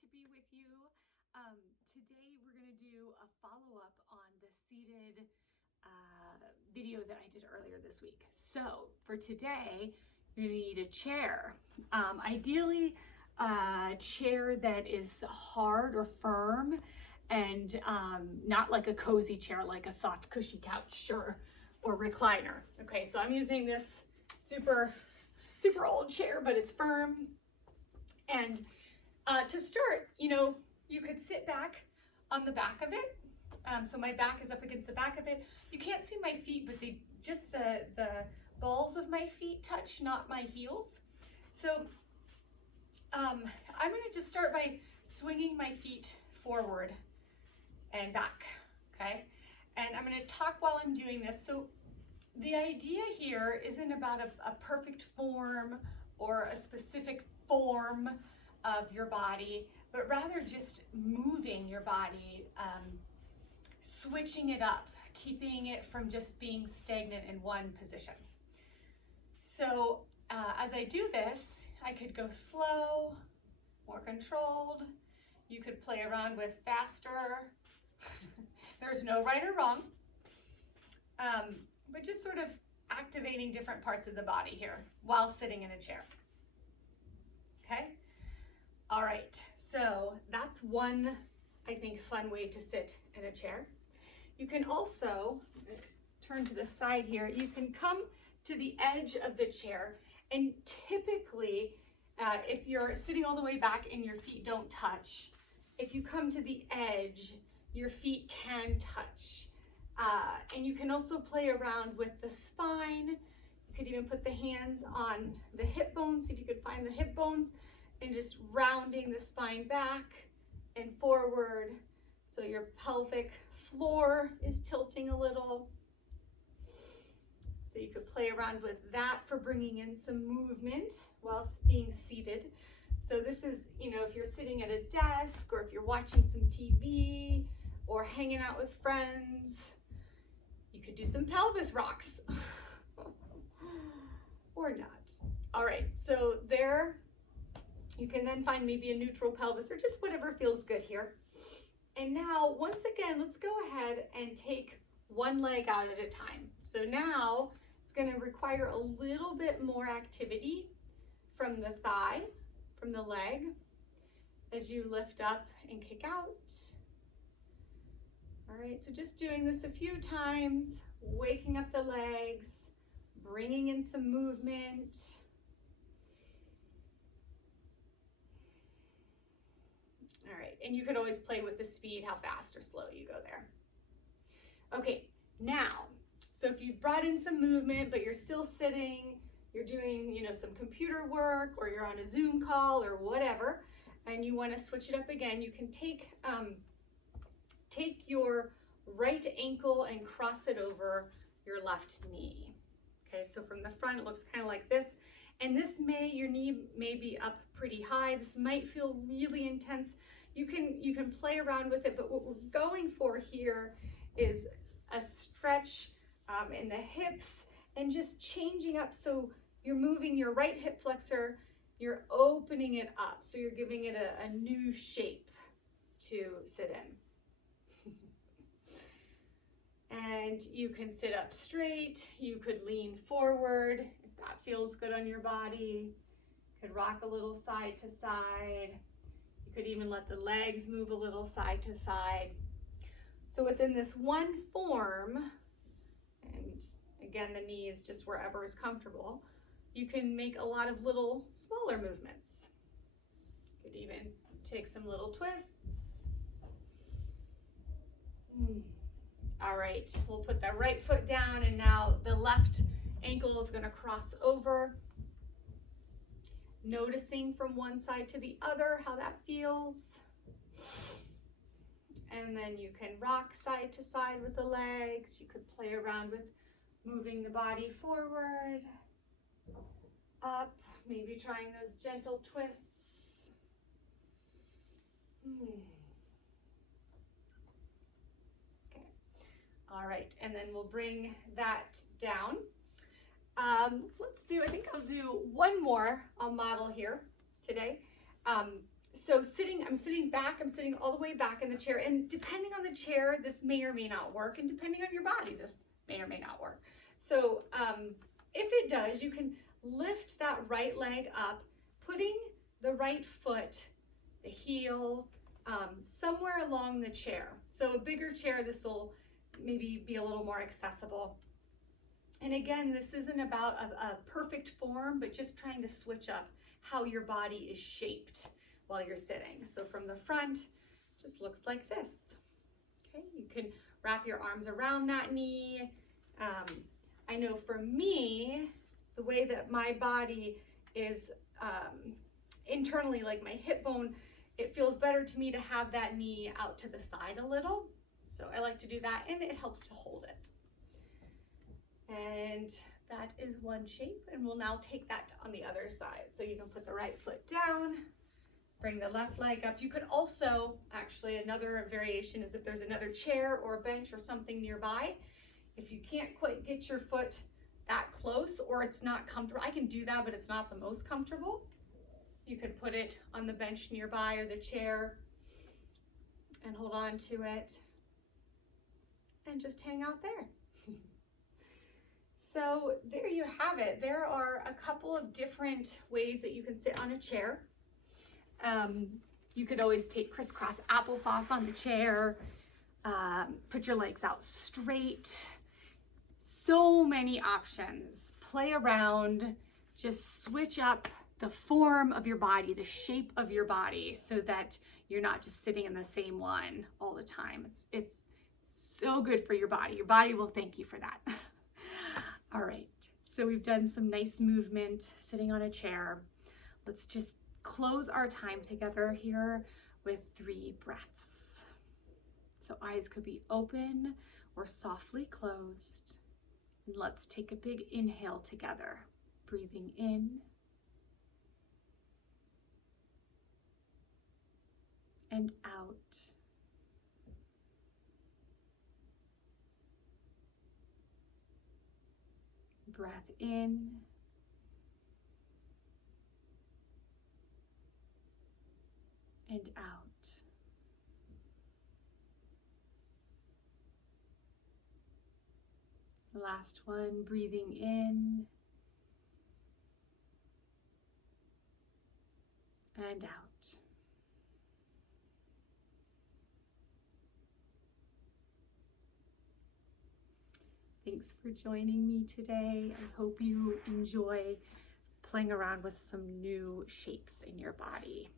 to be with you. Today we're going to do a follow-up on the seated video that I did earlier this week. So for today, you're going to need a chair. Ideally, a chair that is hard or firm and not like a cozy chair, like a soft cushy couch or recliner. Okay, so I'm using this super old chair, but it's firm. And to start, you could sit back on the back of it. So my back is up against the back of it. You can't see my feet, but just the balls of my feet touch, not my heels. So I'm going to just start by swinging my feet forward and back, okay? And I'm going to talk while I'm doing this. So the idea here isn't about a perfect form or a specific form of your body, but rather just moving your body, switching it up, keeping it from just being stagnant in one position. So as I do this, I could go slow, more controlled. You could play around with faster. There's no right or wrong, but just sort of activating different parts of the body here while sitting in a chair. Okay? All right, so that's one, I think, fun way to sit in a chair. You can also turn to the side here. You can come to the edge of the chair, and typically, if you're sitting all the way back and your feet don't touch, if you come to the edge, your feet can touch. And you can also play around with the spine. You could even put the hands on the hip bones, see if you could find the hip bones, and just rounding the spine back and forward. So your pelvic floor is tilting a little. So you could play around with that for bringing in some movement while being seated. So this is, if you're sitting at a desk or if you're watching some TV or hanging out with friends, you could do some pelvis rocks or not. All right, so there you can then find maybe a neutral pelvis or just whatever feels good here. And now, once again, let's go ahead and take one leg out at a time. So now it's going to require a little bit more activity from the thigh, from the leg, as you lift up and kick out. All right, so just doing this a few times, waking up the legs, bringing in some movement. All right, and you could always play with the speed, how fast or slow you go there. Okay, now, so if you've brought in some movement, but you're still sitting, you're doing, some computer work, or you're on a Zoom call or whatever, and you want to switch it up again, you can take your right ankle and cross it over your left knee. Okay, so from the front, it looks kind of like this. And your knee may be up pretty high. This might feel really intense. You can play around with it, but what we're going for here is a stretch in the hips and just changing up. So you're moving your right hip flexor, you're opening it up. So you're giving it a new shape to sit in. And you can sit up straight, you could lean forward if that feels good on your body. You could rock a little side to side. You could even let the legs move a little side to side. So within this one form, and again, the knee is just wherever is comfortable, you can make a lot of little smaller movements. You could even take some little twists. All right, we'll put the right foot down, and now the left ankle is going to cross over. Noticing from one side to the other how that feels. And then you can rock side to side with the legs. You could play around with moving the body forward, up, maybe trying those gentle twists. All right, and then we'll bring that down. I think I'll do one more. I'll model here today. So I'm sitting back, I'm sitting all the way back in the chair, and depending on the chair, this may or may not work, and depending on your body, this may or may not work. So if it does, you can lift that right leg up, putting the right foot, the heel, somewhere along the chair. So a bigger chair, this will maybe be a little more accessible. And again, this isn't about a perfect form, but just trying to switch up how your body is shaped while you're sitting. So from the front, just looks like this. Okay, you can wrap your arms around that knee. I know for me, the way that my body is internally, like my hip bone, it feels better to me to have that knee out to the side a little. So I like to do that, and it helps to hold it. And that is one shape, and we'll now take that on the other side. So you can put the right foot down, bring the left leg up. You could also, actually another variation is if there's another chair or a bench or something nearby, if you can't quite get your foot that close or it's not comfortable, I can do that, but it's not the most comfortable. You can put it on the bench nearby or the chair and hold on to it and just hang out there. So there you have it. There are a couple of different ways that you can sit on a chair. You could always take crisscross applesauce on the chair, put your legs out straight. So many options. Play around, just switch up the form of your body, the shape of your body, so that you're not just sitting in the same one all the time. It's so good for your body. Your body will thank you for that. All right, so we've done some nice movement sitting on a chair. Let's just close our time together here with 3 breaths. So eyes could be open or softly closed. And let's take a big inhale together, breathing in and out. Breath in and out. Last one, breathing in and out. Thanks for joining me today. I hope you enjoy playing around with some new shapes in your body.